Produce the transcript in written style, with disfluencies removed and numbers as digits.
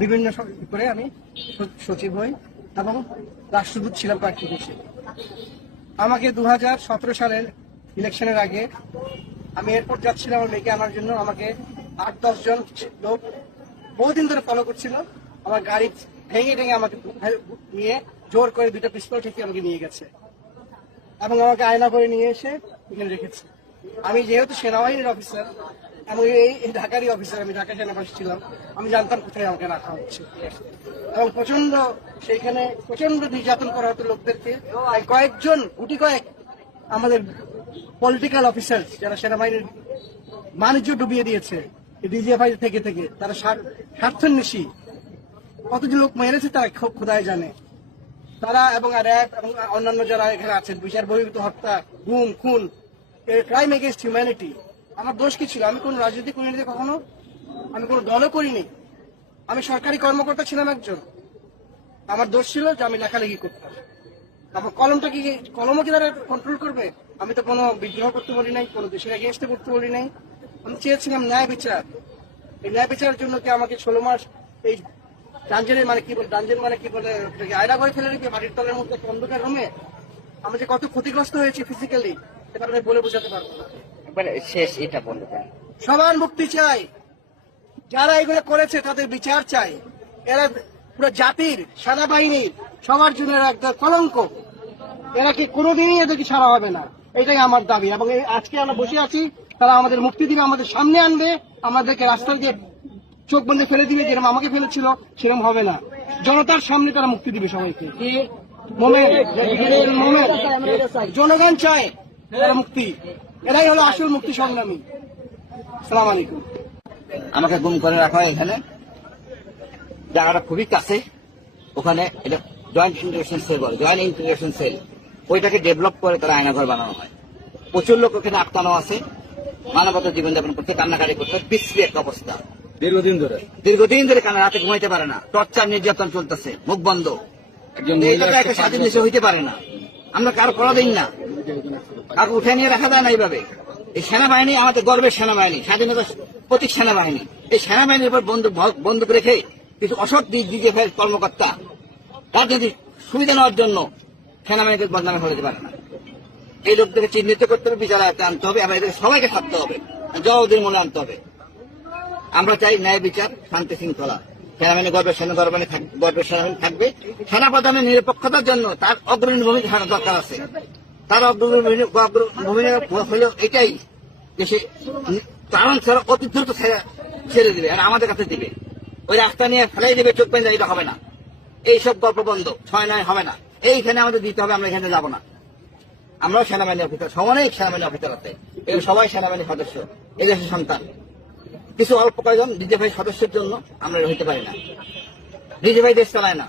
বিভিন্ন করে আমি সচিব হই এবং রাষ্ট্রদূত ছিলাম কয়েক দেশে। আমাকে 2017 সালের ইলেকশনের আগে আমি এয়ারপোর্ট যাচ্ছিলাম আমার মেয়েকে আনার জন্য। আমাকে 8-10 জন লোক বহুদিন ধরে ফলো করছিল। আমার গাড়ি ভেঙে আমাকে নিয়ে জোর করে 2টা পিস্তল ঠেকিয়ে আমাকে নিয়ে গেছে এবং আমাকে আয়না করে নিয়ে এসে এখানে রেখেছে। আমি যেহেতু সেনাবাহিনীর অফিসার এবং এই ঢাকারই অফিসার, আমি ঢাকা সেনাবাসী ছিলাম, আমি জানতাম কোথায় আমাকে রাখা হচ্ছে এবং সেইখানে প্রচন্ড নির্যাতন করা হতো লোকদেরকে। কয়েকজন গুটি কয়েক আমাদের পলিটিক্যাল অফিসার যারা সেনাবাহিনীর বাণিজ্য ডুবিয়ে দিয়েছে ডিজিএফআই থেকে তারা স্বার্থান্বেষী কতজন লোক মেরেছে তারা খোদায় জানে। তারা এবং র্যাব এবং অন্যান্য যারা এখানে আছেন বিচার বহির্ভূত হত্যা, গুম, খুন, ক্রাইম এগেইনস্ট হিউম্যানিটি। আমার দোষ কি ছিল? আমি কোন রাজনীতি করিনি, কখনো আমি কোন দলও করিনি। আমি সরকারি কর্মকর্তা ছিলাম একজন। আমার দোষ ছিল যে আমি লেখালেখি করতাম। আমার কলমও কি তারা কন্ট্রোল করবে? আমি তো কোনো বিদ্রোহ করতে বলি নাই, কোনো দেশের এগেইনস্টে করতে বলি নাই। আমি চেয়েছিলাম ন্যায় বিচার। এই ন্যায় বিচারের জন্য কি আমাকে 16 মাস এই ডাঞ্জেনের ডাঞ্জেন মানে কি বলে আয়না করে ফেলে রেখে বাড়ির তলের মধ্যে অন্ধকার রুমে আমি যে কত ক্ষতিগ্রস্ত হয়েছি ফিজিক্যালি, সেটা আমি বলে বোঝাতে পারবো না। শেষ এটা বলতে সবার মুক্তি চাই, যারা এগুলো করেছে তাদের বিচার চাই। এরা পুরো জাতির, সেনাবাহিনীর সবার জন্য একটা কলঙ্ক। এরা কি কোনোদিনই এদেরকে ছাড়া হবে না, এটাই আমার দাবি। এবং আজকে আমরা বসে আছি, তারা আমাদের মুক্তি দিবে, আমাদের সামনে আনবে, আমাদেরকে রাস্তায় দিয়ে চোখ বন্ধে ফেলে দিবে, যেরকম আমাকে ফেলেছিল সেরকম হবে না। জনতার সামনে তারা মুক্তি দিবে সবাইকে। জনগণ চায় তারা মুক্তি, এরাই হলো আসল মুক্তি সংগ্রামী। আসসালামু আলাইকুম। আমাকে গুম করে রাখা হয় এখানে, জায়গাটা খুবই কাছে। ওখানে এটা জয়েন্ট ইন্টিগ্রেশন সেল ওইটাকে ডেভেলপ করে তারা আয়নাঘর বানানো হয়। প্রচুর লোক ওখানে আটকানো আছে, মানবতা জীবনযাপন করতে, কান্নাকাটি করতে, বিশ্রী একটা অবস্থা। দীর্ঘদিন ধরে কান্না, রাতে ঘুমাইতে পারে না, টর্চার নির্যাতন চলতেছে, মুখ বন্ধ। একটা স্বাধীন দেশে হইতে পারে না। আমরা কারো করা দিন না, কাউকে উঠে নিয়ে রাখা যায় না এইভাবে। এই সেনাবাহিনী আমাদের গর্বের সেনাবাহিনী, স্বাধীনতার প্রতীক সেনাবাহিনী। এই সেনাবাহিনীর উপর বন্দুক রেখে কিছু অসৎ ডিজিএফআই কর্মকর্তা রাজনৈতিক সুবিধা নেওয়ার জন্য সেনাবাহিনীকে বদনামে ফেলতে পারে না। এই লোকদেরকে চিহ্নিত করতে হবে, বিচার আনতে হবে এবং এদের সবাইকে থাকতে হবে, জবাবদিহির মনে আনতে হবে। আমরা চাই ন্যায় বিচার, শান্তি শৃঙ্খলা। সেনাবাহিনী গর্বের সেনাবাহিনী থাকবে। সেনাপ্রধানের নিরপেক্ষতার জন্য তার অগ্রণী ভূমিকা দরকার আছে। তার ভূমিকা হলো এটাই যে সে চারণ ছাড়া অতি দ্রুত ছেড়ে দিবে, আর আমাদের কাছে দিবে। ওই রাস্তা নিয়ে ফেলাই দিবে, চোখ পেন এটা হবে না। এইসব গল্প বন্ধ, 6-9 হবে না। এইখানে আমাদের দিতে হবে, আমরা এখানে যাবো না। আমরাও সেনাবাহিনী অফিসার, অনেক সেনাবাহিনী অফিসার আছে, এগুলো সবাই সেনাবাহিনীর সদস্য, এই দেশের সন্তান। কিছু অল্প কয়েকজন ডিজিএফআই সদস্যের জন্য আমরা হইতে পারি না। ডিজিএফআই দেশ চালায় না।